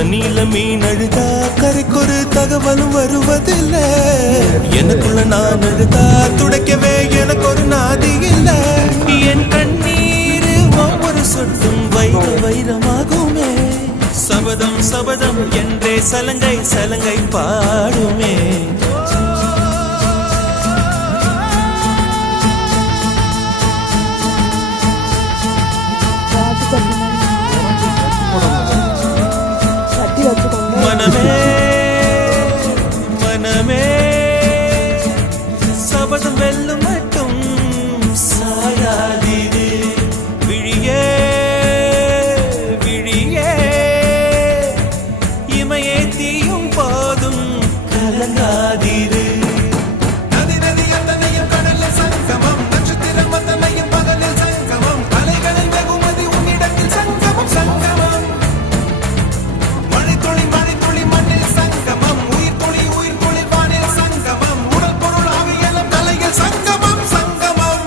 தண்ணியில மீன் அழுதா கரைக்கொரு தகவலும் வருவதில்லை. எனக்குள்ள நான் அழுதா துடைக்கவே எனக்கு ஒரு நாதி இல்லை. என் கண்ணீர் ஒவ்வொரு சொட்டும் வைர வைரமாகுமே. சபதம் சபதம் என்றே சலங்கை சலங்கை பாடுமே. மனமே மனமே சபதம் வெல்லும் மட்டும் சாயாதீது. விழியே விழியே இமையே தீயும் போதும் கலங்காதீரு. நதி நதி அத்தனையும் கடலில் சங்கமம், நட்சத்திரம் அத்தனையும் பகலில் சங்கமம், அலைகளின் வெகுமதி உன்னிடத்தில் சங்கமம் சங்கமம். மழை துளி மண்ணில் சங்கமம், உயிர் துளி வானில் சங்கமம், உடல் பொருள் ஆவியலும் தலையில் சங்கமம் சங்கமம்.